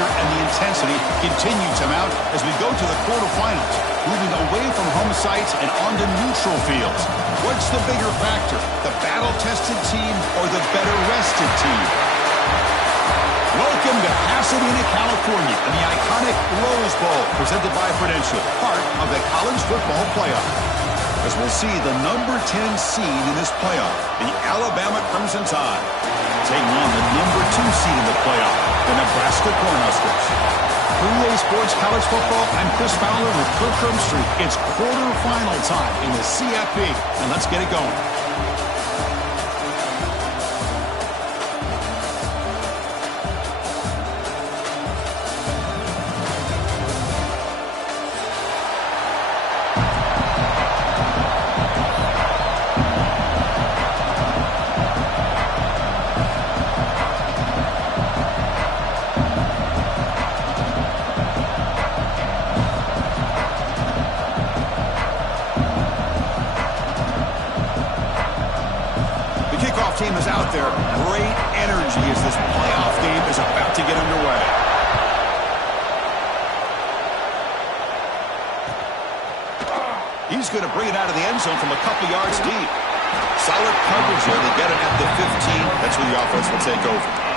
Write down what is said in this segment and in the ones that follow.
pressure and the intensity continue to mount as we go to the quarterfinals, moving away from home sites and onto neutral fields. What's the bigger factor, the battle-tested team or the better-rested team? Welcome to Pasadena, California, and the iconic Rose Bowl, presented by Prudential, part of the college football playoff. As we'll see the number 10 seed in this playoff, the Alabama Crimson Tide, taking on the number 2 seed in the playoff, the Nebraska Cornhuskers. For EA Sports College Football, I'm Chris Fowler with Kirk Herbstreit. It's quarterfinal time in the CFP, and let's get it going. Team is out there. Great energy as this playoff game is about to get underway. He's going to bring it out of the end zone from a couple yards deep. Solid coverage there. They get it at the 15. That's where the offense will take over.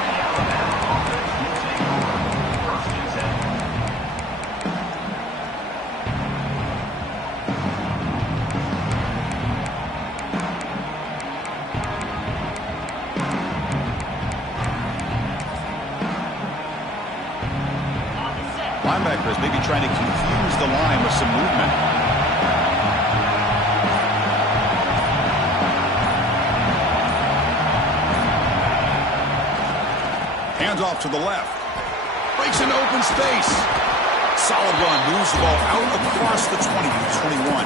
Linebackers maybe trying to confuse the line with some movement. Hands off to the left. Breaks into open space. Solid run. Moves the ball out across the 20-21.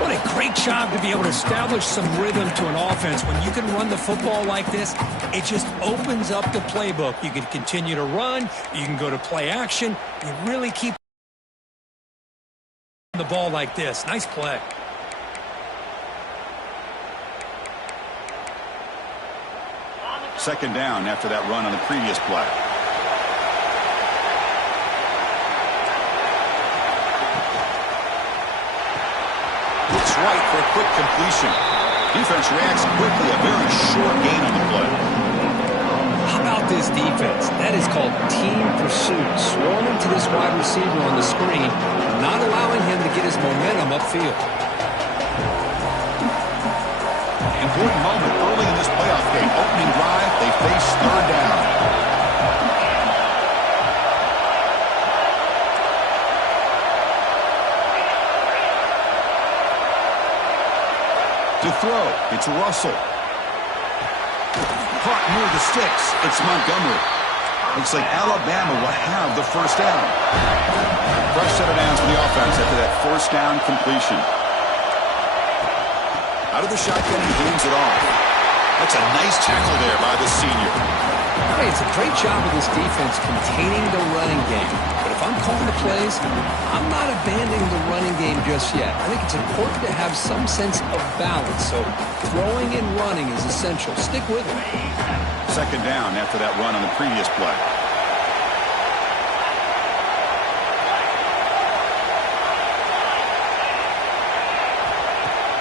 What a great job to be able to establish some rhythm to an offense. When you can run the football like this, it just opens up the playbook. You can continue to run. You can go to play action. You really keep the ball like this. Nice play. Second down after that run on the previous play. Looks right for a quick completion. Defense reacts quickly. A very short gain on the play. How about this defense? That is called team pursuit. Swarming to this wide receiver on the screen, not allowing him to get his momentum upfield. Important moment early in this playoff game. Opening drive, they face third down. To throw, it's Russell. Caught near the sticks, it's Montgomery. Looks like Alabama will have the first down. Fresh set of downs for the offense after that first down completion. Out of the shotgun, he gains it off. That's a nice tackle there by the senior. Hey, it's a great job of this defense containing the running game. But if I'm calling the plays, I'm not abandoning the running game just yet. I think it's important to have some sense of balance. So throwing and running is essential. Stick with it. Second down after that run on the previous play.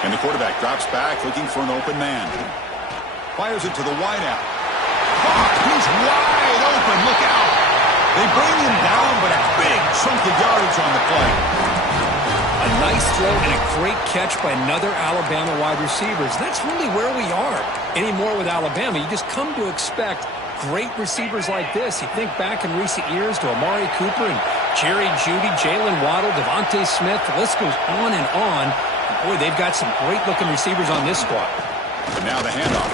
And the quarterback drops back looking for an open man. Fires it to the wideout. Caught. He's wide open. Look out. They bring him down, but a big chunk of yardage on the play. A nice throw and a great catch by another Alabama wide receiver. That's really where we are. Anymore with Alabama, you just come to expect great receivers like this. You think back in recent years to Amari Cooper and Jerry Jeudy, Jalen Waddle, Devontae Smith. The list goes on and on. Boy, they've got some great-looking receivers on this squad. But now the handoff.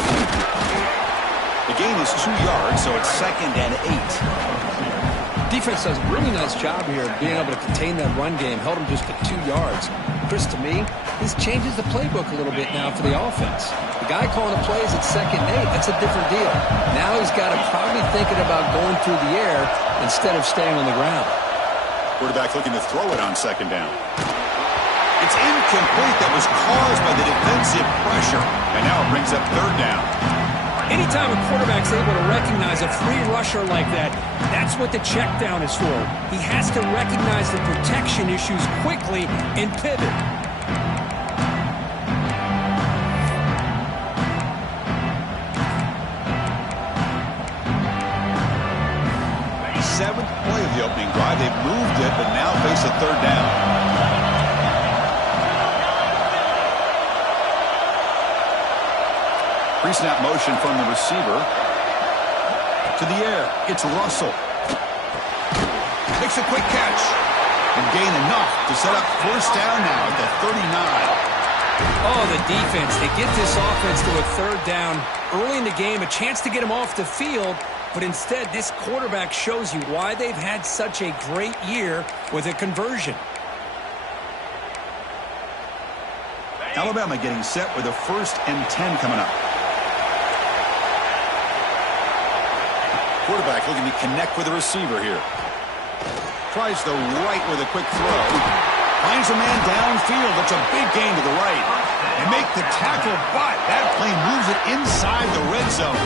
The gain is 2 yards, so it's 2nd and 8. Defense does a really nice job here of being able to contain that run game. Held them just to 2 yards. Chris, to me, this changes the playbook a little bit now for the offense. The guy calling the plays at 2nd and 8, that's a different deal. Now he's got to probably thinking about going through the air instead of staying on the ground. Quarterback looking to throw it on 2nd down. It's incomplete. That was caused by the defensive pressure. And now it brings up 3rd down. Anytime a quarterback's able to recognize a free rusher like that, that's what the check down is for. He has to recognize the protection issues quickly and pivot. Seventh play of the opening drive. They've moved it, but now face a third down. Pre-snap motion from the receiver. To the air. It's Russell. Makes a quick catch. And gain enough to set up first down now at the 39. Oh, the defense. They get this offense to a third down early in the game. A chance to get him off the field. But instead, this quarterback shows you why they've had such a great year with a conversion. Alabama getting set with a 1st and 10 coming up. Quarterback looking to connect with the receiver here. Tries the right with a quick throw. Finds a man downfield. That's a big gain to the right. They make the tackle, but that play moves it inside the red zone.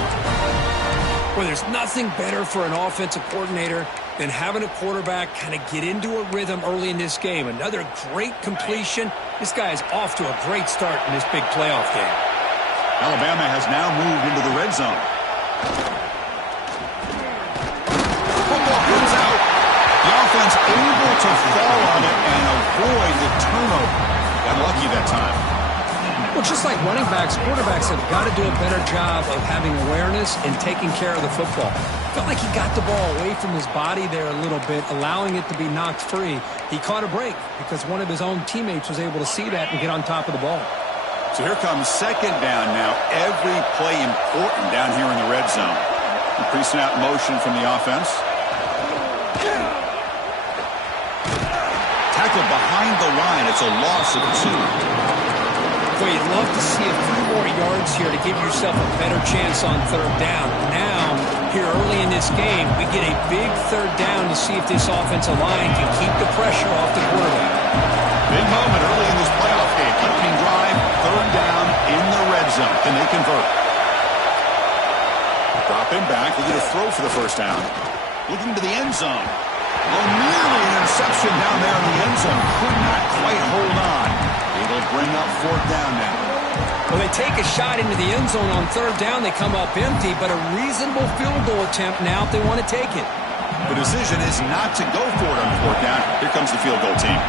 Well, there's nothing better for an offensive coordinator than having a quarterback kind of get into a rhythm early in this game. Another great completion. This guy is off to a great start in this big playoff game. Alabama has now moved into the red zone. Football comes out. The offense able to fall on it and avoid the turnover. Got lucky that time. Well, just like running backs, quarterbacks have got to do a better job of having awareness and taking care of the football. Felt like he got the ball away from his body there a little bit, allowing it to be knocked free. He caught a break because one of his own teammates was able to see that and get on top of the ball. So here comes second down now. Every play important down here in the red zone. The pre-snap motion from the offense. Tackled behind the line. It's a loss of 2. Well, you'd love to see a few more yards here to give yourself a better chance on third down. Now, here early in this game, we get a big third down to see if this offensive line can keep the pressure off the quarterback. Big moment early in this playoff game. Opening drive, third down in the red zone. Can they convert? Dropping back, looking to throw for the first down. Looking to the end zone. Oh, nearly an interception down there in the end zone. Could not quite hold on. It'll bring up fourth down now. Well, they take a shot into the end zone on third down. They come up empty, but a reasonable field goal attempt now if they want to take it. The decision is not to go for it on fourth down. Here comes the field goal team.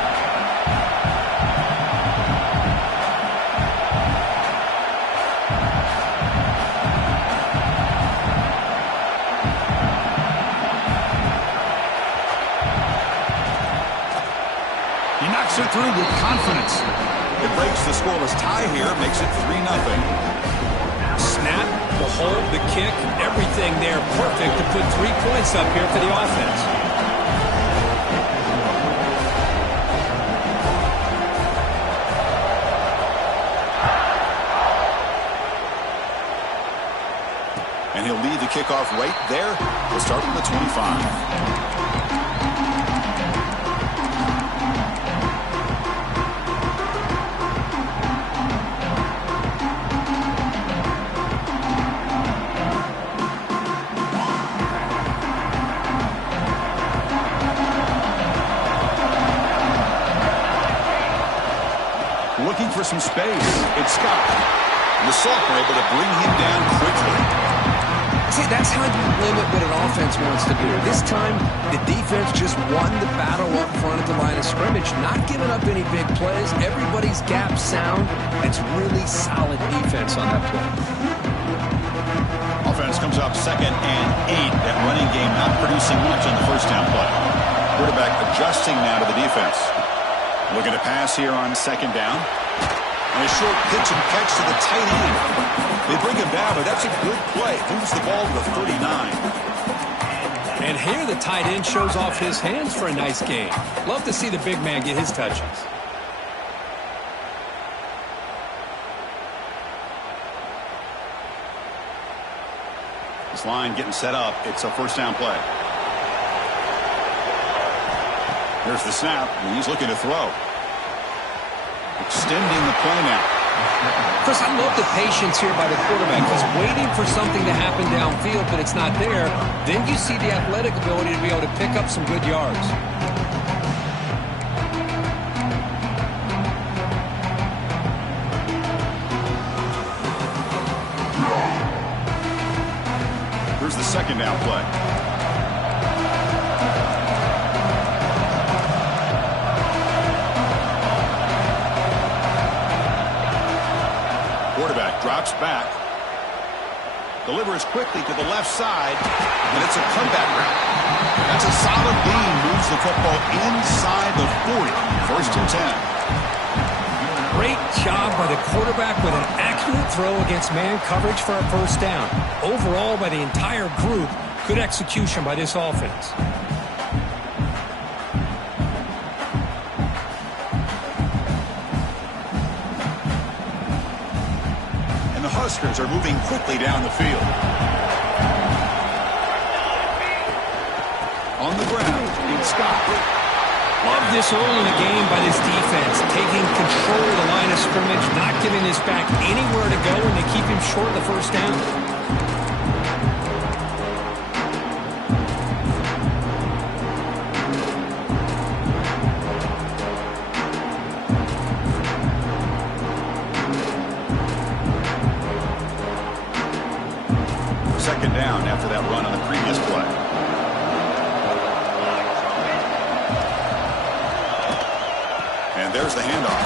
He knocks it through with confidence. It breaks the scoreless tie here, makes it 3-0. Snap, the hold, the kick, everything there perfect to put 3 points up here for the offense. And he'll lead the kickoff right there. We'll start from the 25. Looking for some space. It's Scott. And the Salter able to bring him down quickly. See, that's how you limit what an offense wants to do. This time, the defense just won the battle up front at the line of scrimmage, not giving up any big plays. Everybody's gap sound. It's really solid defense on that play. Offense comes up 2nd and 8. That running game not producing much on the first down play. Quarterback adjusting now to the defense. Looking to pass here on 2nd down. And a short pitch and catch to the tight end. They bring him down, but that's a good play. Moves the ball to the 39. And here the tight end shows off his hands for a nice game. Love to see the big man get his touches. This line getting set up. It's a first down play. Here's the snap, and he's looking to throw. Extending the play now. Chris, I love the patience here by the quarterback. He's waiting for something to happen downfield, but it's not there. Then you see the athletic ability to be able to pick up some good yards. Here's the second down play. Quarterback drops back. Delivers quickly to the left side. And it's a comeback route. That's a solid gain. Moves the football inside the 40. First and 10. Great job by the quarterback with an accurate throw against man coverage for a first down. Overall, by the entire group, good execution by this offense. And the Huskers are moving quickly down the field. On the ground, it's Scott. Love this early in the game by this defense, taking control of the line of scrimmage, not giving this back anywhere to go, and they keep him short of the first down. Second down after that run on the previous play. And there's the handoff.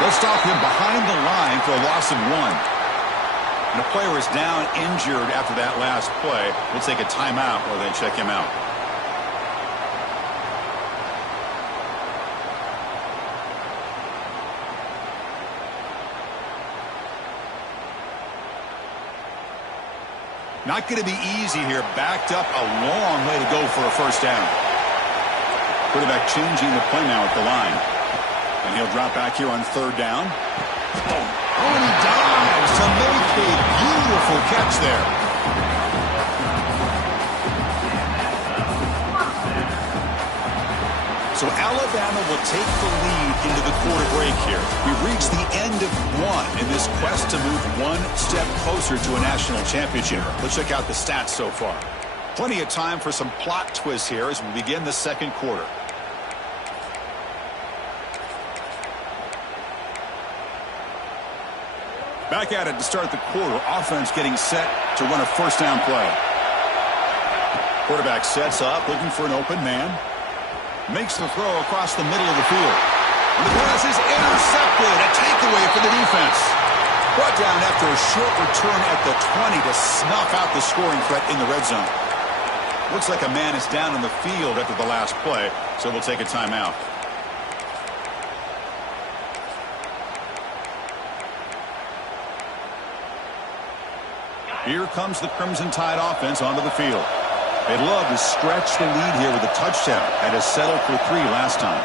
They'll stop him behind the line for a loss of 1. And the player is down injured after that last play. We'll take a timeout or they check him out. Not going to be easy here. Backed up a long way to go for a first down. Quarterback changing the play now at the line. And he'll drop back here on third down. Oh, and he dives to make a beautiful catch there. So Alabama will take the lead into the quarter break here. We've reached the end of 1 in this quest to move one step closer to a national championship. Let's check out the stats so far. Plenty of time for some plot twists here as we begin the second quarter. Back at it to start the quarter. Offense getting set to run a first down play. Quarterback sets up, looking for an open man. Makes the throw across the middle of the field. And the pass is intercepted. A takeaway for the defense. Brought down after a short return at the 20 to snuff out the scoring threat in the red zone. Looks like a man is down on the field after the last play, so we'll take a timeout. Here comes the Crimson Tide offense onto the field. They'd love to stretch the lead here with a touchdown and has settled for 3 last time.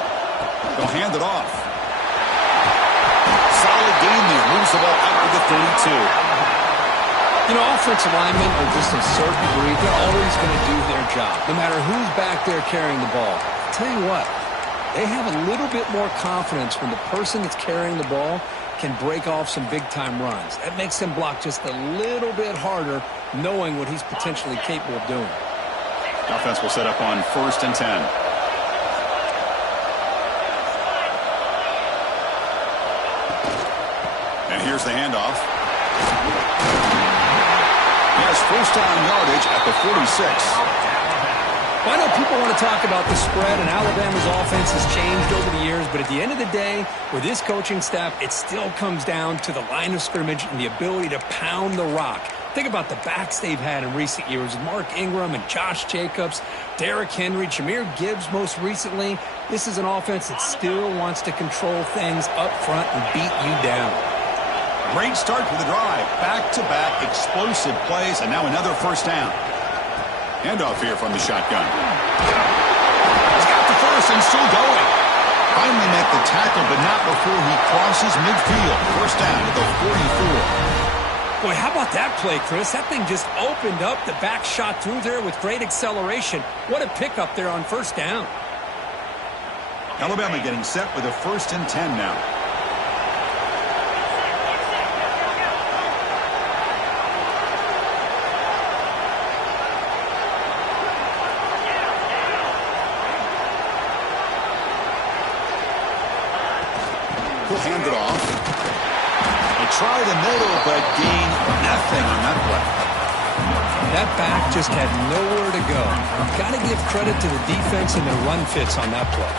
They'll hand it off. Solid gain there. Moves the ball out to the 32. You know, offensive linemen are just a certain breed. They're always going to do their job, no matter who's back there carrying the ball. I'll tell you what, they have a little bit more confidence when the person that's carrying the ball can break off some big-time runs. That makes him block just a little bit harder, knowing what he's potentially capable of doing. Offense will set up on first and 10. And here's the handoff. He has first down yardage at the 46. Well, I know people want to talk about the spread, and Alabama's offense has changed over the years, but at the end of the day, with this coaching staff, it still comes down to the line of scrimmage and the ability to pound the rock. Think about the backs they've had in recent years. Mark Ingram and Josh Jacobs, Derrick Henry, Jahmyr Gibbs most recently. This is an offense that still wants to control things up front and beat you down. Great start for the drive. Back-to-back explosive plays, and now another first down. Handoff here from the shotgun. He's got the first and still going. Finally make the tackle, but not before he crosses midfield. First down at the 44. Boy, how about that play, Chris? That thing just opened up. The back shot through there with great acceleration. What a pickup there on first down. Alabama getting set with a first and 10 now. He'll hand it off. They try the middle, but gain nothing on that play. That back just had nowhere to go. Got to give credit to the defense and their run fits on that play.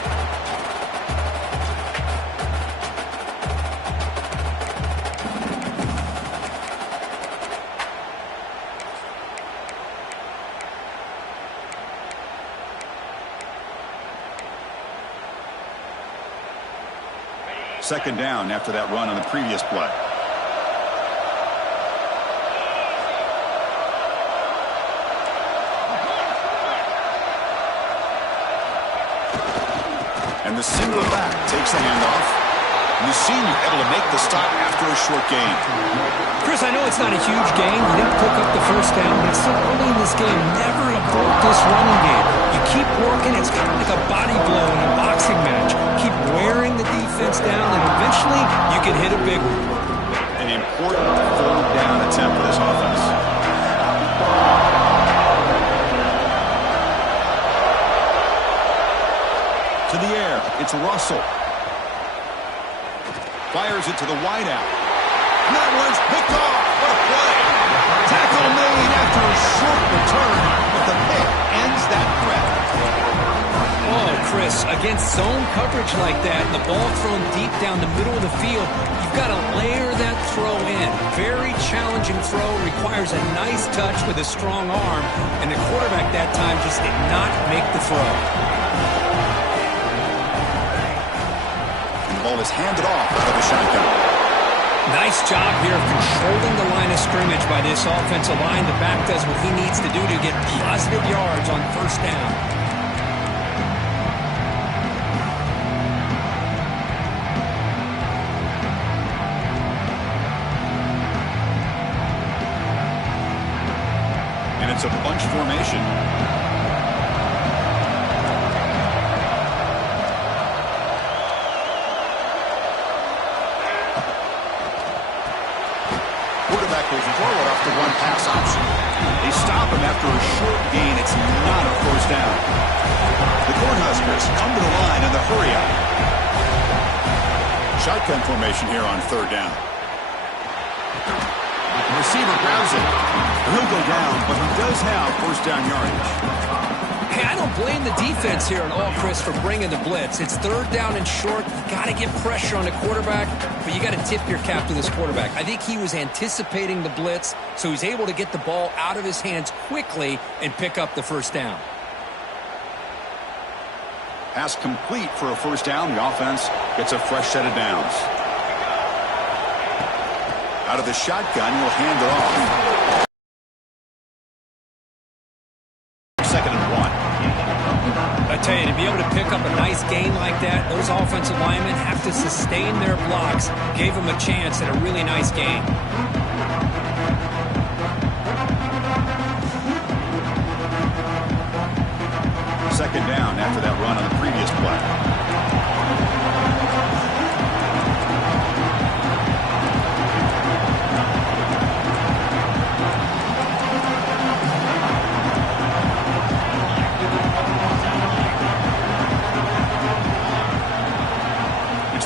Second down after that run on the previous play. And the single back takes the handoff. And the senior able to make the stop after a short gain. Chris, I know it's not a huge gain. You didn't pick up the first down, but it's still early in this game. Never abort this running game. You keep working. It's kind of like a body blow in a boxing match. Keep wearing the defense down, and eventually you can hit a big one. An important third down attempt for this offense. To the air, it's Russell. Fires it to the wideout. And that one's picked off. What a play. Tackle made after a short return, but the pick ends that threat. Oh, Chris, against zone coverage like that, and the ball thrown deep down the middle of the field, you've got to layer that throw in. Very challenging throw, requires a nice touch with a strong arm, and the quarterback that time just did not make the throw. And the ball is handed off out of the shotgun. Nice job here of controlling the line of scrimmage by this offensive line. The back does what he needs to do to get positive yards on first down. It's a bunch formation. Quarterback goes forward off the one-pass option. They stop him after a short gain. It's not a first down. The Cornhuskers come to the line in the hurry-up. Shotgun formation here on third down. The receiver grabs it. He'll go down, but he does have first down yardage. Hey, I don't blame the defense here at all, Chris, for bringing the blitz. It's third down and short. You got to get pressure on the quarterback, but you got to tip your cap to this quarterback. I think he was anticipating the blitz, so he's able to get the ball out of his hands quickly and pick up the first down. Pass complete for a first down. The offense gets a fresh set of downs. Out of the shotgun, he'll hand it off. Second and 1. I tell you, to be able to pick up a nice gain like that, those offensive linemen have to sustain their blocks. Gave them a chance at a really nice gain. Second down after that run on the previous play.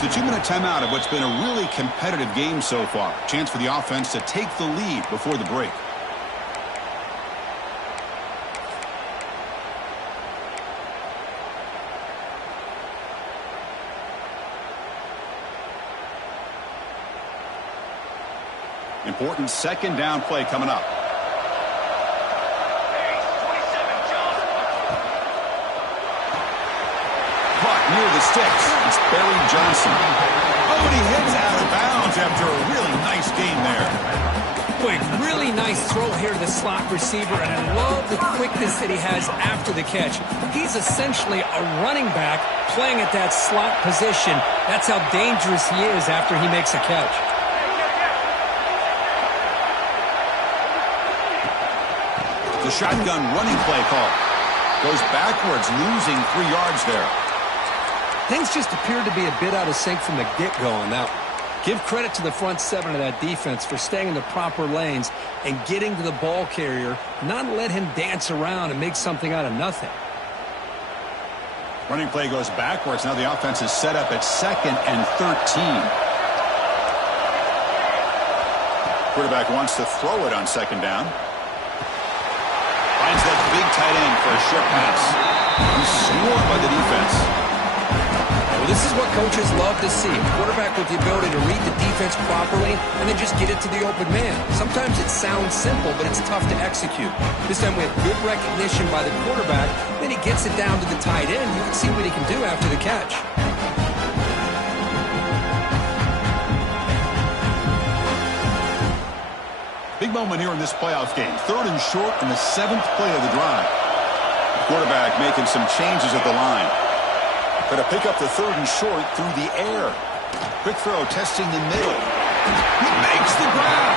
The 2-minute timeout of what's been a really competitive game so far. Chance for the offense to take the lead before the break. Important second down play coming up. Near the sticks, it's Barry Johnson. Oh, and he hits out of bounds after a really nice game there. Quick, really nice throw here to the slot receiver, and I love the quickness that he has after the catch. He's essentially a running back playing at that slot position. That's how dangerous he is after he makes a catch. The shotgun running play call. Goes backwards, losing 3 yards there. Things just appeared to be a bit out of sync from the get-go on that one. Give credit to the front seven of that defense for staying in the proper lanes and getting to the ball carrier, not let him dance around and make something out of nothing. Running play goes backwards. Now the offense is set up at 2nd and 13. Quarterback wants to throw it on 2nd down. Finds that big tight end for a short pass. He's scored by the defense. Well, this is what coaches love to see. A quarterback with the ability to read the defense properly and then just get it to the open man. Sometimes it sounds simple, but it's tough to execute. This time we have good recognition by the quarterback. Then he gets it down to the tight end. You can see what he can do after the catch. Big moment here in this playoff game. 3rd and short in the 7th play of the drive. The quarterback making some changes at the line. Going to pick up the 3rd and short through the air. Quick throw testing the middle. He makes the grab.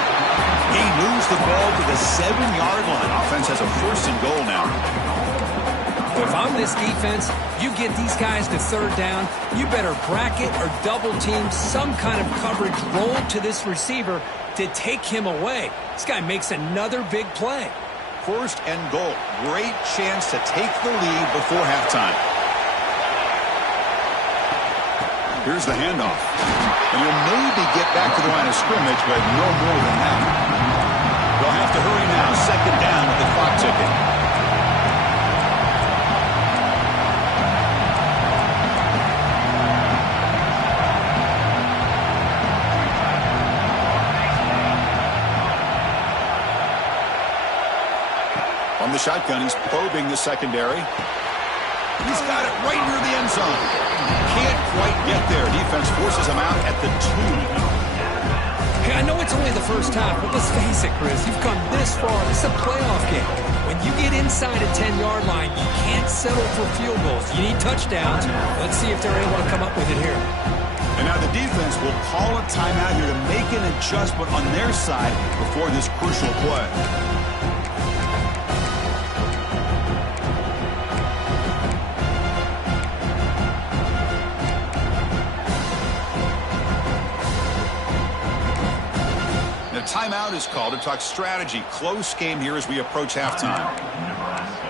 He moves the ball to the 7-yard line. Offense has a 1st and goal now. If I'm this defense, you get these guys to 3rd down, you better bracket or double team some kind of coverage roll to this receiver to take him away. This guy makes another big play. 1st and goal. Great chance to take the lead before halftime. Here's the handoff. And he'll maybe get back to the line of scrimmage, but no more than that. They'll have to hurry now. 2nd down with the clock ticking. On the shotgun, he's probing the secondary. He's got it right near the end zone. Can't quite get there. Defense forces him out at the 2. Hey, I know it's only the first half, but let's face it, Chris. You've come this far. This is a playoff game. When you get inside a 10-yard line, you can't settle for field goals. You need touchdowns. Let's see if they're able to come up with it here. And now the defense will call a timeout here to make an adjustment on their side before this crucial play. Timeout is called to talk strategy. Close game here as we approach halftime. Nebraska.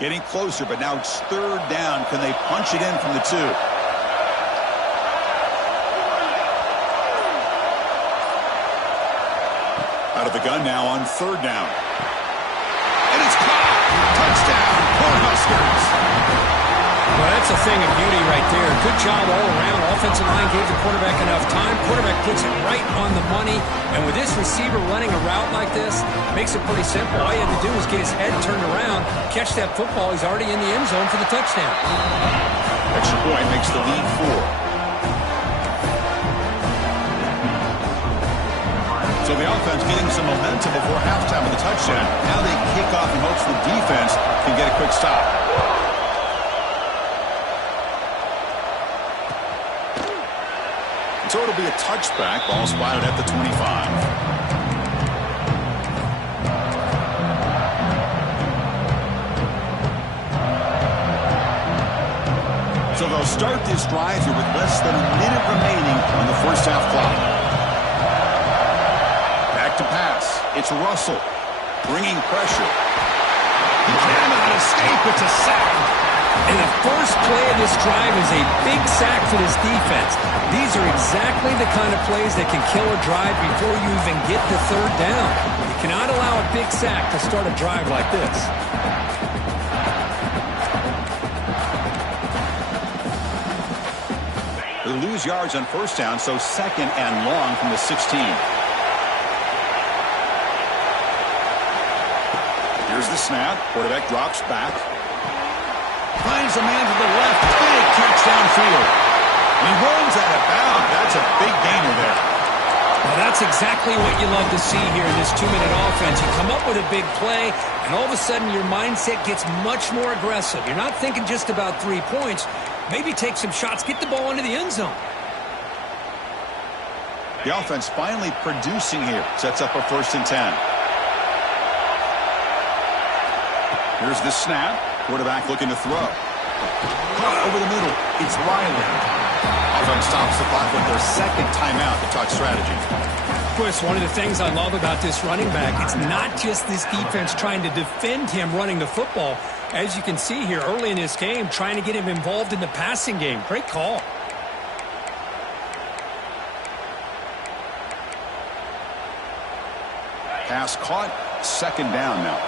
Getting closer, but now it's 3rd down. Can they punch it in from the 2? Out of the gun now on 3rd down. And it's caught. Touchdown, Cornhuskers. Well, that's a thing of beauty right there. Good job all around. Offensive line gave the quarterback enough time. Quarterback puts it right on the money. And with this receiver running a route like this, makes it pretty simple. All he had to do was get his head turned around, catch that football. He's already in the end zone for the touchdown. Extra point makes the lead 4. So the offense getting some momentum before halftime with the touchdown. Now they kick off in hopes the defense can get a quick stop. So it'll be a touchback. Ball spotted at the 25. So they'll start this drive here with less than a minute remaining on the first half clock. Back to pass. It's Russell bringing pressure. He cannot escape. It's a sack. And the first play of this drive is a big sack for this defense. These are exactly the kind of plays that can kill a drive before you even get to 3rd down. You cannot allow a big sack to start a drive like this. They lose yards on 1st down, so 2nd and long from the 16. Here's the snap. Quarterback drops back. Finds a man to the left. Big catch downfield. And he runs out of bounds. That's a big gainer there. Well, that's exactly what you love to see here in this 2-minute offense. You come up with a big play, and all of a sudden your mindset gets much more aggressive. You're not thinking just about 3 points. Maybe take some shots, get the ball into the end zone. The offense finally producing here. Sets up a 1st and 10. Here's the snap. Quarterback looking to throw. Caught over the middle. It's Riley. Offense stops the clock with their 2nd timeout to talk strategy. Chris, one of the things I love about this running back, it's not just this defense trying to defend him running the football. As you can see here early in this game, trying to get him involved in the passing game. Great call. Pass caught. 2nd down now.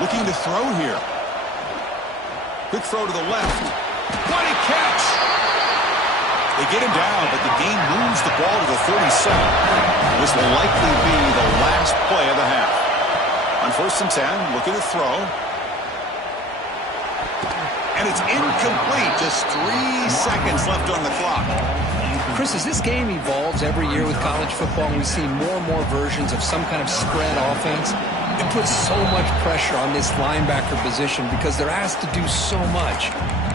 Looking to throw here. Quick throw to the left. What a catch! They get him down, but the game moves the ball to the 37. This will likely be the last play of the half. On 1st and 10, looking to throw. And it's incomplete. Just 3 seconds left on the clock. Chris, as this game evolves every year with college football, and we see more and more versions of some kind of spread offense, it puts so much pressure on this linebacker position because they're asked to do so much.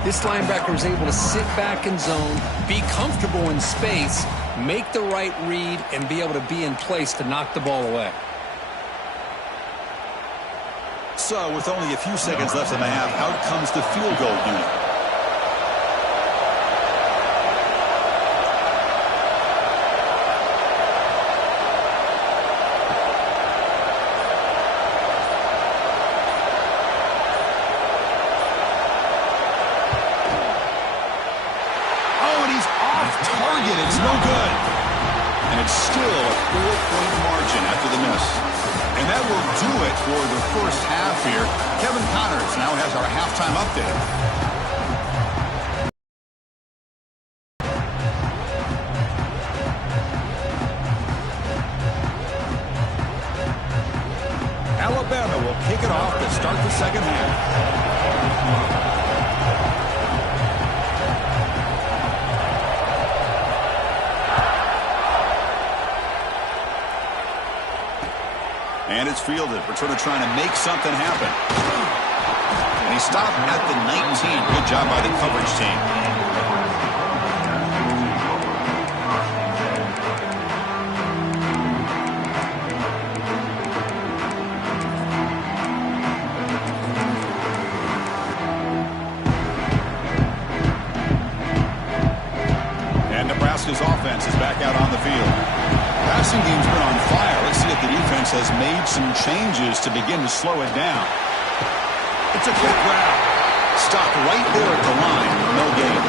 This linebacker is able to sit back in zone, be comfortable in space, make the right read, and be able to be in place to knock the ball away. So, with only a few seconds left in the half, out comes the field goal unit. It's no good. And it's still a 4-point margin after the miss. And that will do it for the first half here. Kevin Connors now has our halftime update. Alabama will kick it off to start the 2nd half. And it's fielded. Returner trying to make something happen. And he stopped at the 19. Good job by the coverage team. And Nebraska's offense is back out on the field. Passing game's been on fire. Let's see if the defense has made some changes to begin to slow it down. It's a quick grab. Stopped right there at the line. No gain.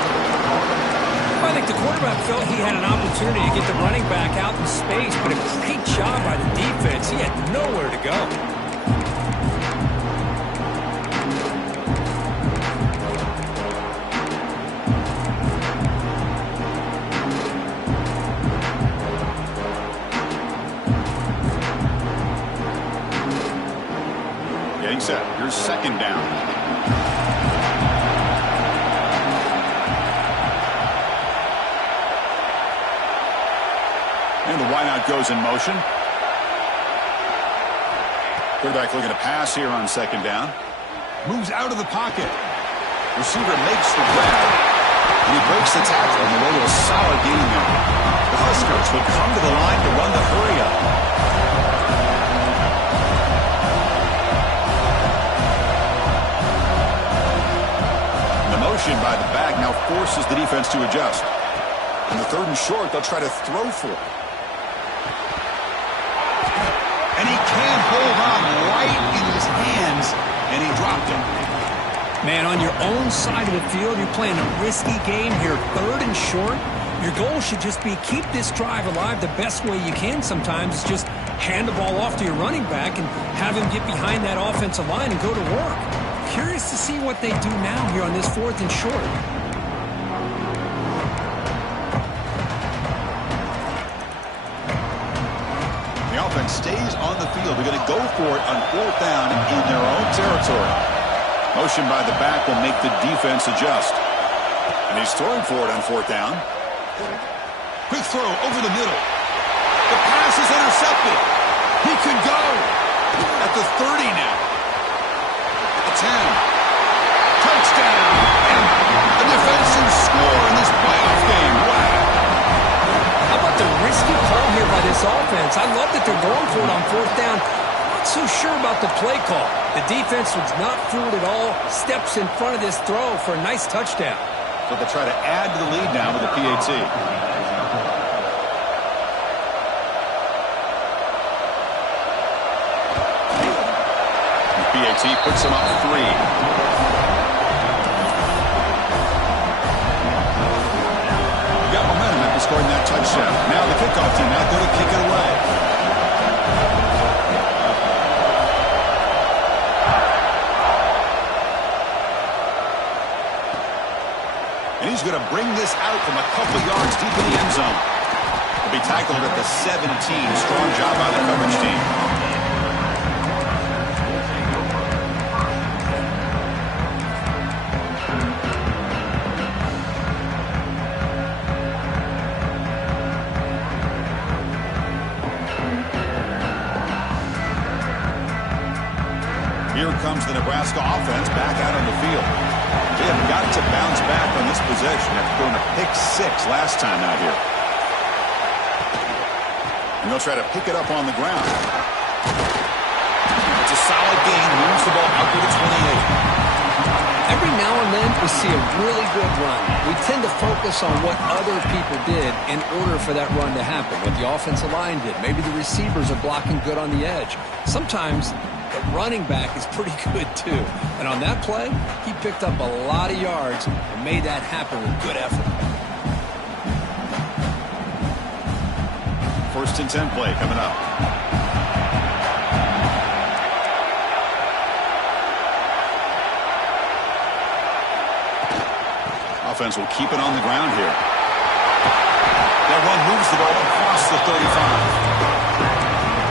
I think the quarterback felt he had an opportunity to get the running back out in space, but a great job by the defense. He had nowhere to go. Set. Here's 2nd down. And the wideout goes in motion. Quarterback looking to pass here on 2nd down. Moves out of the pocket. Receiver makes the grab. And he breaks the tackle on the way to a solid gain there. The Huskers would come to the line to run the hurry-up. Motion by the back now forces the defense to adjust. On the 3rd and short, they'll try to throw for it. And he can't hold on right in his hands, and he dropped it. Man, on your own side of the field, you're playing a risky game here. 3rd and short. Your goal should just be keep this drive alive the best way you can sometimes. Is just hand the ball off to your running back and have him get behind that offensive line and go to work. Curious to see what they do now here on this 4th and short. The offense stays on the field. They're going to go for it on 4th down in their own territory. Motion by the back will make the defense adjust. And he's throwing for it on 4th down. Quick throw over the middle. The pass is intercepted. He could go. At the 30 now. At the 10. Touchdown. And a defensive score in this playoff game. Wow. How about the risky call here by this offense? I love that they're going for it on fourth down. Not so sure about the play call. The defense was not fooled at all. Steps in front of this throw for a nice touchdown. So they'll try to add to the lead now with the PAT. The PAT puts them up 3. Got momentum after scoring that touchdown. Now the kickoff team out there to kick it away. And he's going to bring this out from a couple yards deep in the end zone. He'll be tackled at the 17. Strong job by the coverage team. Here comes the Nebraska offense back out on the field. They have got to bounce back on this possession after throwing a pick 6 last time out here. And they'll try to pick it up on the ground. It's a solid gain. Moves the ball upward to 28. Every now and then we see a really good run. We tend to focus on what other people did in order for that run to happen. What the offensive line did. Maybe the receivers are blocking good on the edge. Sometimes the running back is pretty good too. And on that play, he picked up a lot of yards and made that happen with good effort. First and 10 play coming up. Offense will keep it on the ground here. That run moves the ball across the 35.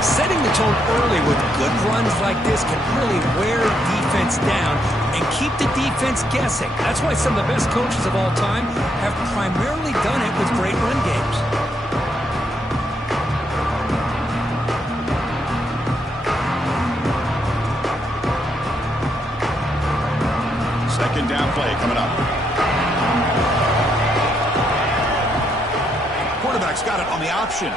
Setting the tone early with good runs like this can really wear defense down and keep the defense guessing. That's why some of the best coaches of all time have primarily done it with great run games. Second down play coming up. Quarterback's got it on the option.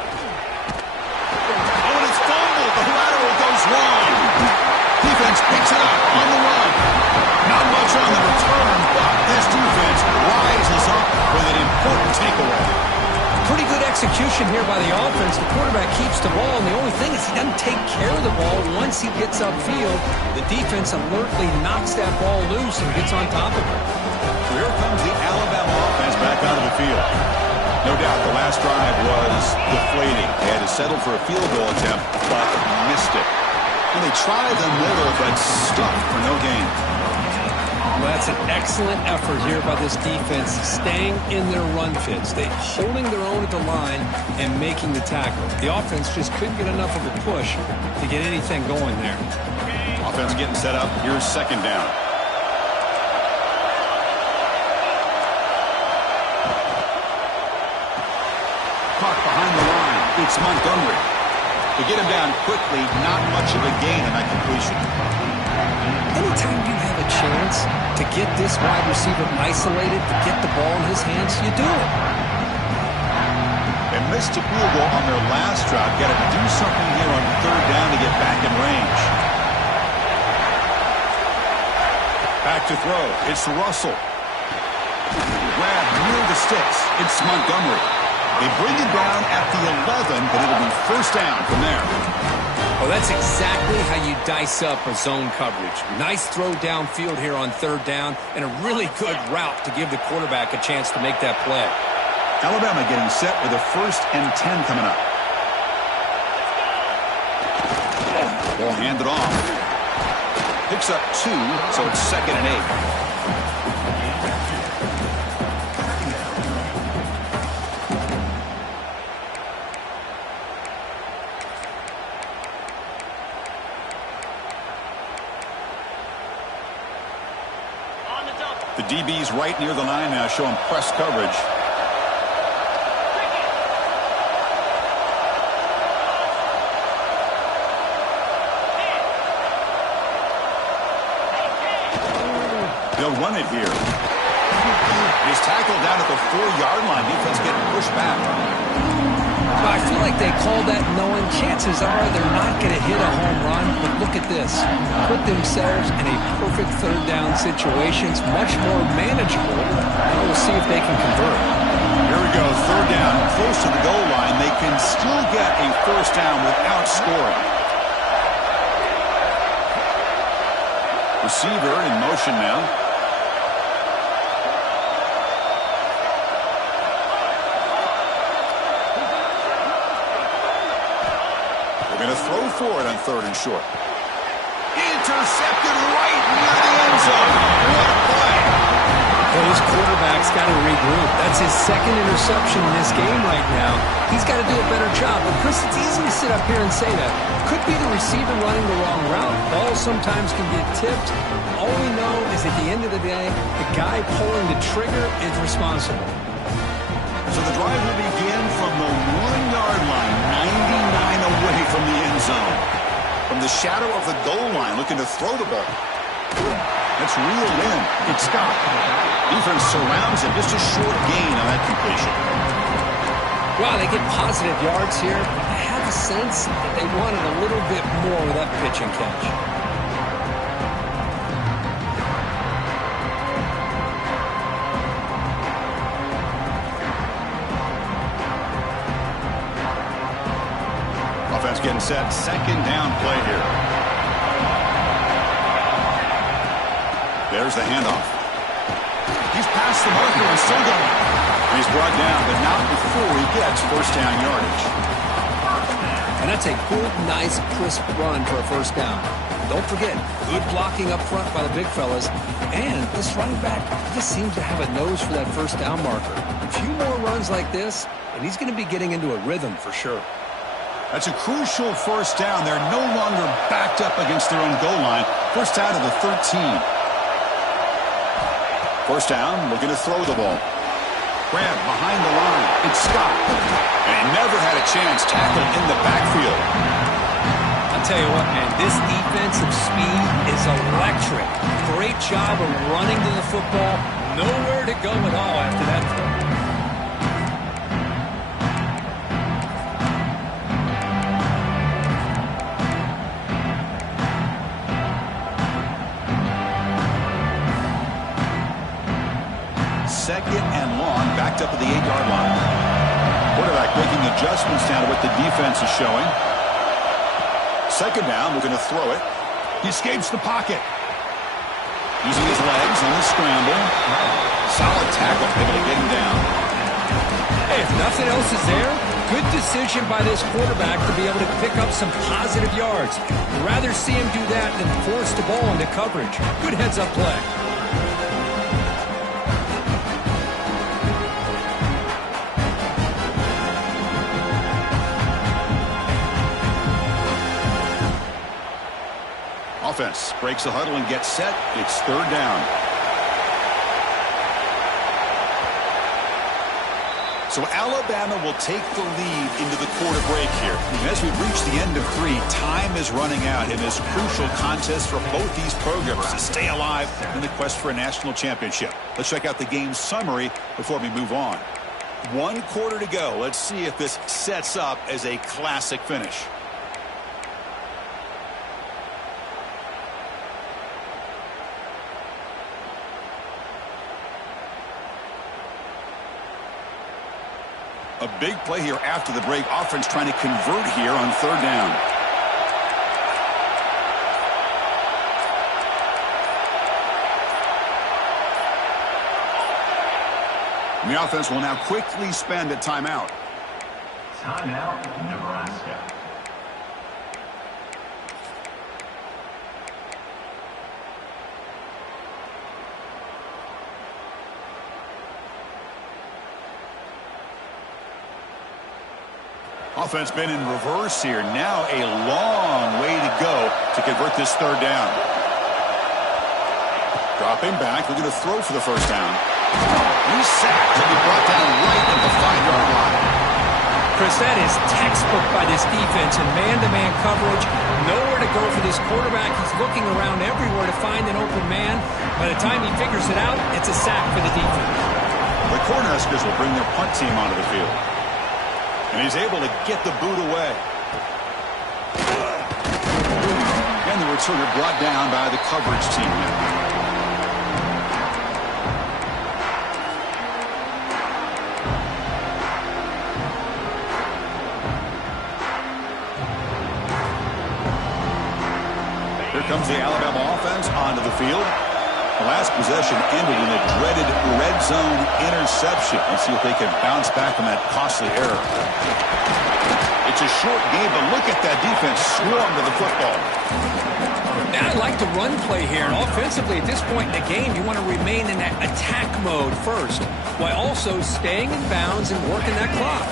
Oh, and it's fumbled. The lateral goes wrong. Defense picks it up on the run. Not much on the return, but this defense rises up with an important takeaway. Pretty good execution here by the offense. The quarterback keeps the ball, and the only thing is he doesn't take care of the ball once he gets upfield. The defense alertly knocks that ball loose and gets on top of it. So here comes the Alabama offense back onto the field. No doubt the last drive was deflating. They had to settle for a field goal attempt, but missed it. And they tried the middle, but stuck for no gain. Well, that's an excellent effort here by this defense, staying in their run fits. They holding their own at the line and making the tackle. The offense just couldn't get enough of a push to get anything going there. Offense getting set up. Here's second down. Caught behind the line. It's Montgomery. To get him down quickly, not much of a gain on that completion. Anytime you have a chance to get this wide receiver isolated, to get the ball in his hands, you do it. They missed a field goal on their last drive. Got to do something here on third down to get back in range. Back to throw. It's Russell. Grab near the sticks. It's Montgomery. They bring it down at the 11, but it'll be first down from there. Well, that's exactly how you dice up a zone coverage. Nice throw downfield here on third down, and a really good route to give the quarterback a chance to make that play. Alabama getting set with a first and 10 coming up. Ball handed off. Picks up 2, so it's second and 8. The DB's right near the line now, showing press coverage. They'll run it here. He's tackled down at the 4-yard line. Defense getting pushed back. Well, I feel like they called that knowing chances are they're not going to hit a home run. But look at this. Put themselves in a perfect third down situation. It's much more manageable. Now we'll see if they can convert. Here we go. Third down. Close to the goal line. They can still get a first down without scoring. Receiver in motion now. They're going to throw for it on 3rd and short. Intercepted right near the end zone. What a play. Well, his quarterback's got to regroup. That's his 2nd interception in this game right now. He's got to do a better job. But, Chris, it's easy to sit up here and say that. Could be the receiver running the wrong route. Balls sometimes can get tipped. All we know is at the end of the day, the guy pulling the trigger is responsible. So the drive will begin from the 1-yard line, 99 away from the end zone. From the shadow of the goal line, looking to throw the ball. That's reeled in. It's Scott. Defense surrounds him. Just a short gain on that completion. Wow, they get positive yards here. I have a sense that they wanted a little bit more with that pitch and catch. Offense getting set. 2nd down play here. There's the handoff. He's past the marker and still going. He's brought down, but not before he gets first down yardage. And that's a good, nice, crisp run for a first down. Don't forget, good blocking up front by the big fellas. And this running back just seems to have a nose for that first down marker. A few more runs like this, and he's going to be getting into a rhythm for sure. That's a crucial first down. They're no longer backed up against their own goal line. First out of the 13. First down, looking to throw the ball. Grab behind the line. It's Scott. And he never had a chance. Tackled in the backfield. I'll tell you what, man, this defensive speed is electric. Great job of running to the football. Nowhere to go at all after that throw. Second and long, backed up at the 8-yard line. Quarterback making adjustments now to what the defense is showing. Second down, looking to throw it. He escapes the pocket. Using his legs on the scramble. Solid tackle, able to get him down. Hey, if nothing else is there, good decision by this quarterback to be able to pick up some positive yards. I'd rather see him do that than force the ball into coverage. Good heads-up play. Offense breaks the huddle and gets set. It's third down. So Alabama will take the lead into the quarter break here. And as we reach the end of 3, time is running out in this crucial contest for both these programs to stay alive in the quest for a national championship. Let's check out the game summary before we move on. 1 quarter to go. Let's see if this sets up as a classic finish. A big play here after the break. Offense trying to convert here on third down. And the offense will now quickly spend a timeout. Timeout, Nebraska. Offense been in reverse here. Now a long way to go to convert this third down. Dropping back, looking to throw for the first down. He's sacked and he brought down right at the 5-yard line. Chris, that is textbook by this defense in man-to-man coverage. Nowhere to go for this quarterback. He's looking around everywhere to find an open man. By the time he figures it out, it's a sack for the defense. The Cornhuskers will bring their punt team onto the field. And he's able to get the boot away. And the returner brought down by the coverage team now. Here comes the Alabama offense onto the field. The last possession ended in a dreaded red zone interception. Let's see if they can bounce back from that costly error. It's a short game, but look at that defense swarm to the football. Now, I like the run play here. And offensively, at this point in the game, you want to remain in that attack mode first, while also staying in bounds and working that clock.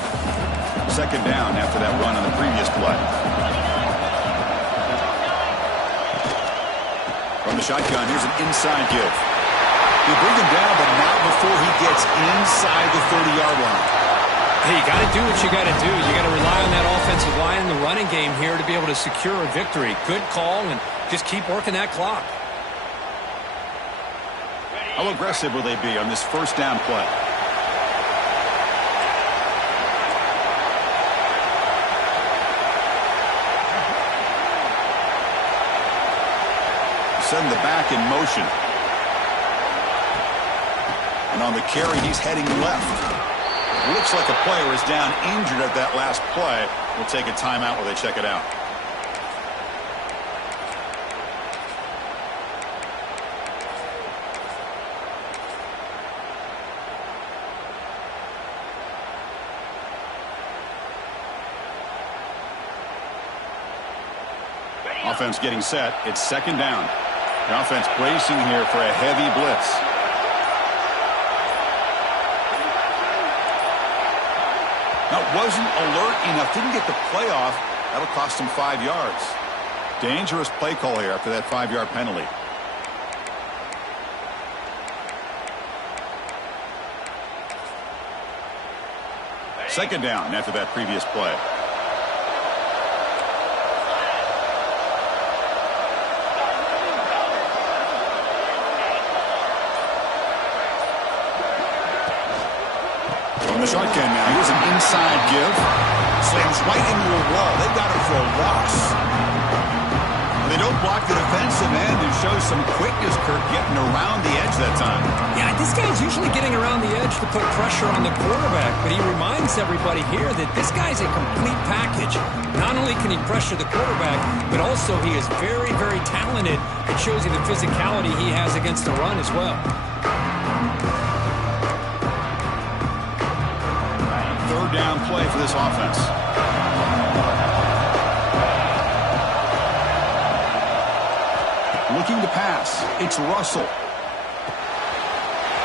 Second down after that run on the previous play. From the shotgun, here's an inside give. You bring him down, but not before he gets inside the 30-yard line. Hey, you got to do what you got to do. You got to rely on that offensive line in the running game here to be able to secure a victory. Good call, and just keep working that clock. How aggressive will they be on this first down play? Send the back in motion. And on the carry, he's heading left. Looks like a player is down injured at that last play. We'll take a timeout while they check it out. Offense getting set. It's second down. The offense bracing here for a heavy blitz. That wasn't alert enough. Didn't get the play off. That'll cost him 5 yards. Dangerous play call here after that 5-yard penalty. Second down after that previous play. The shotgun now. Here's an inside give. Slams right into a wall. They got him for a loss. They don't block the defensive end and show some quickness, Kirk, getting around the edge that time. Yeah, this guy's usually getting around the edge to put pressure on the quarterback, but he reminds everybody here that this guy's a complete package. Not only can he pressure the quarterback, but also he is very, very talented. It shows you the physicality he has against the run as well. Third down play for this offense. Looking to pass. It's Russell.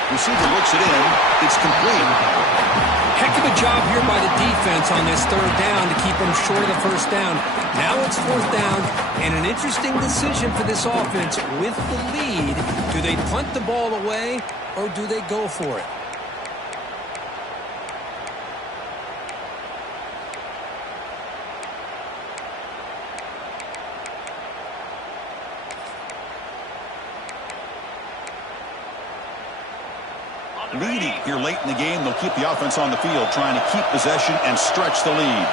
Receiver looks it in. It's complete. Heck of a job here by the defense on this third down to keep them short of the first down. Now it's fourth down, and an interesting decision for this offense with the lead. Do they punt the ball away, or do they go for it? Leading here late in the game, they'll keep the offense on the field, trying to keep possession and stretch the lead.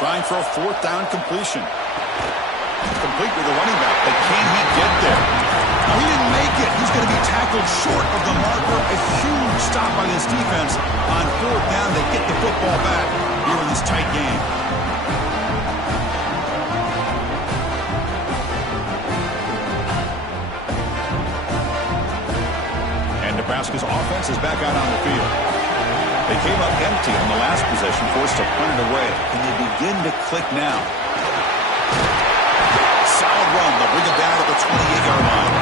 Trying for a fourth down completion. Complete with the running back, but can he get there? No, he didn't make it. He's going to be tackled short of the marker. A huge stop by this defense. On fourth down, they get the football back here in this tight game. Nebraska's offense is back out on the field. They came up empty on the last possession, forced to punt it away. Can they begin to click now? Solid run. They'll bring it down at the 28-yard line.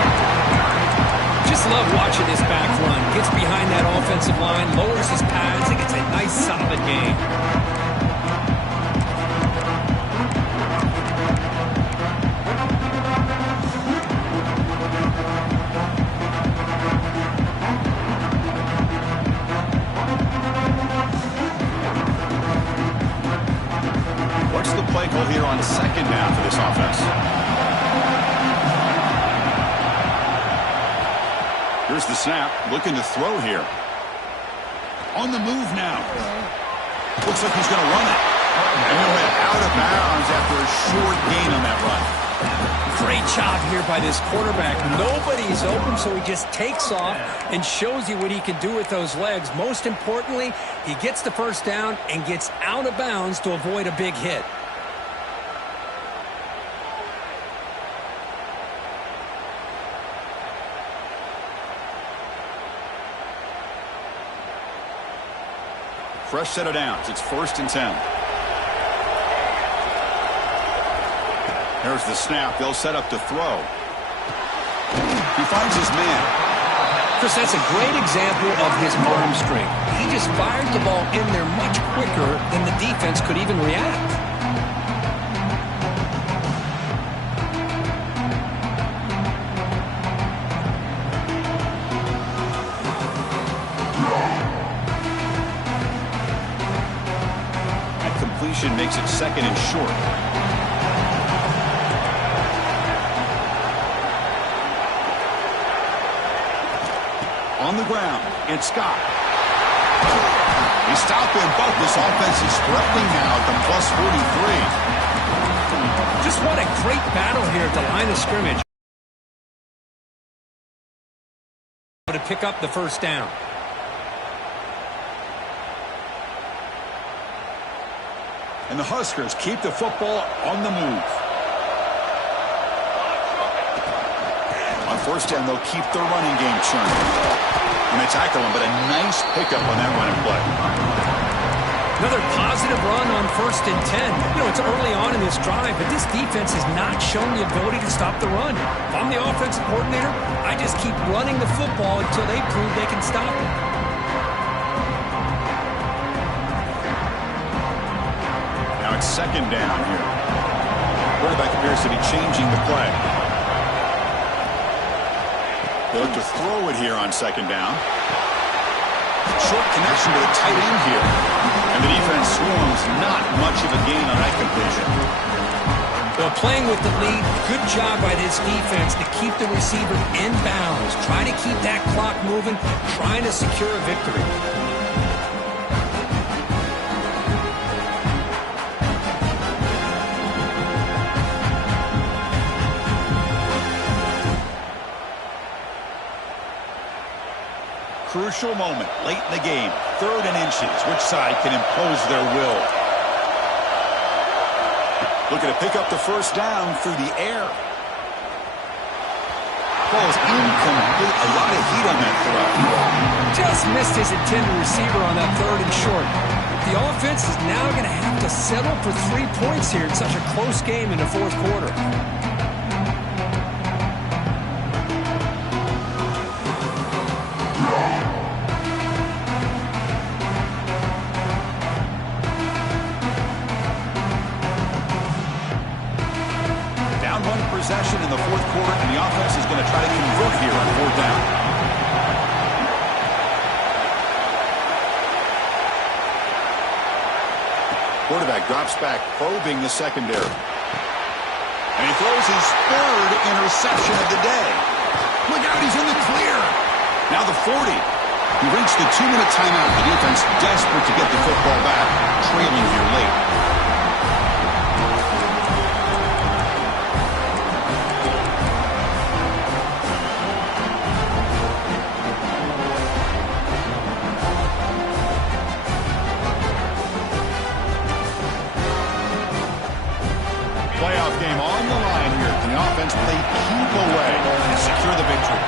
Just love watching this back run. Gets behind that offensive line, lowers his pads, and gets a nice solid game. second down for this offense. Here's the snap, looking to throw here. On the move now. Looks like he's going to run it. And he'll head out of bounds after a short gain on that run. Great job here by this quarterback. Nobody's open, so he just takes off and shows you what he can do with those legs. Most importantly, he gets the first down and gets out of bounds to avoid a big hit. Fresh set of downs. It's 1st and 10. There's the snap. They'll set up to throw. He finds his man. Chris, that's a great example of his arm strength. He just fired the ball in there much quicker than the defense could even react. Makes it 2nd and short. On the ground, it's Scott. He's stopping both. This offense is threatening now at the +43. Just what a great battle here at the line of scrimmage to pick up the first down. And the Huskers keep the football on the move. On 1st down, they'll keep their running game churning. And they tackle him, but a nice pickup on that running play. Another positive run on 1st and 10. You know, it's early on in this drive, but this defense has not shown the ability to stop the run. If I'm the offensive coordinator, I just keep running the football until they prove they can stop it. It's 2nd down here. Quarterback appears to be changing the play. They look to throw it here on 2nd down. Short connection to the tight end here. And the defense swarms. Not much of a gain on that completion. Well, playing with the lead, good job by this defense to keep the receiver in bounds. Try to keep that clock moving, trying to secure a victory. Crucial moment late in the game. 3rd and inches. Which side can impose their will? Looking to pick up the first down through the air. Ball is incomplete. A lot of heat on that throw. Just missed his intended receiver on that 3rd and short. The offense is now going to have to settle for 3 points here in such a close game in the 4th quarter. Possession in the 4th quarter, and the offense is going to try to convert here on 4th down. Quarterback drops back, probing the secondary. And he throws his 3rd interception of the day. Look out, he's in the clear. Now the 40. He reached the 2-minute timeout. The defense desperate to get the football back, trailing here late. Playoff game on the line here. Can the offense play keep away and secure the victory?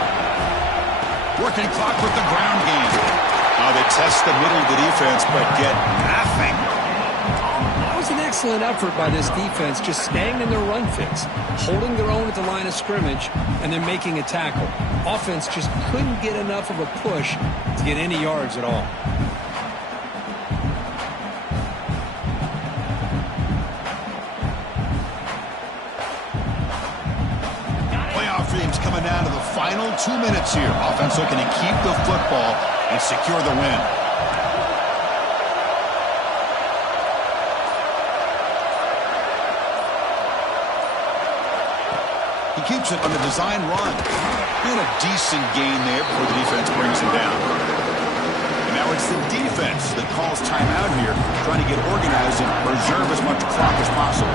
Working clock with the ground game. They test the middle of the defense, but get nothing. That was an excellent effort by this defense, just staying in their run fix, holding their own at the line of scrimmage, and then making a tackle. Offense just couldn't get enough of a push to get any yards at all. Coming down to the final 2 minutes here. Offense looking to keep the football and secure the win. He keeps it on the design run. And a decent gain there before the defense brings him down. And now it's the defense that calls timeout here, trying to get organized and preserve as much clock as possible.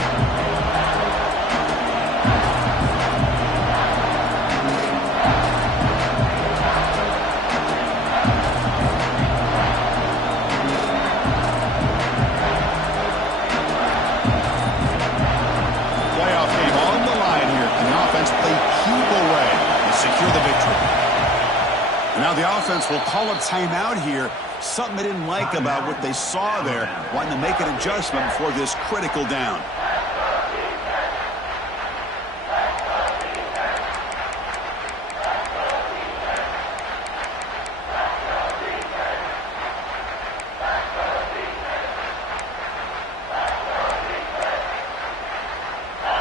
Playoff game on the line here, and the offense played keep away and secure the victory. Now the offense will call a timeout here. Something they didn't like about what they saw there, wanting to make an adjustment before this critical down.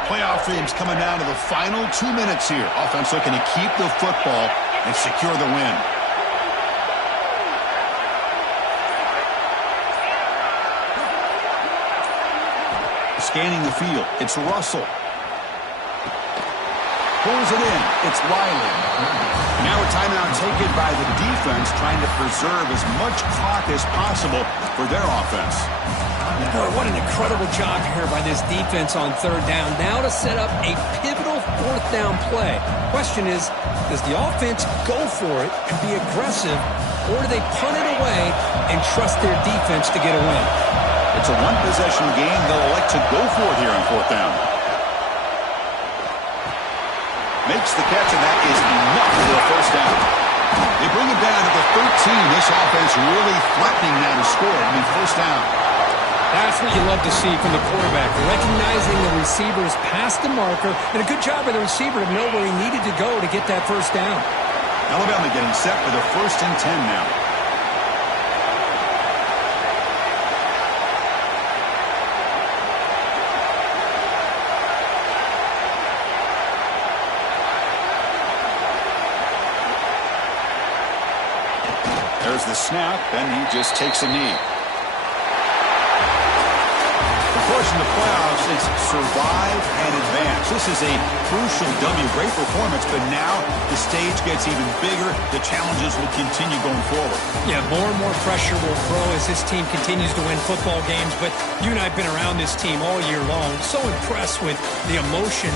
Playoff games coming down to the final 2 minutes here. Offense looking to keep the football and secure the win. Scanning the field, it's Russell. Pulls it in, it's Wiley. Now a timeout taken by the defense, trying to preserve as much clock as possible for their offense. Boy, what an incredible job here by this defense on third down. Now to set up a pivotal fourth down play. Question is, does the offense go for it and be aggressive, or do they punt it away and trust their defense to get a win? It's a one-possession game. They'll elect to go for it here on fourth down. Makes the catch, and that is enough for a first down. They bring it down to the 13. This offense really threatening now to score. First down. That's what you love to see from the quarterback, recognizing the receiver's past the marker, and a good job by the receiver to know where he needed to go to get that first down. Alabama getting set for the 1st and 10 now. There's the snap, and he just takes a knee. Of course, in the playoffs, it's survive and advance. This is a crucial W. Great performance, but now the stage gets even bigger. The challenges will continue going forward. Yeah, more and more pressure will grow as this team continues to win football games, but you and I have been around this team all year long. So impressed with the emotions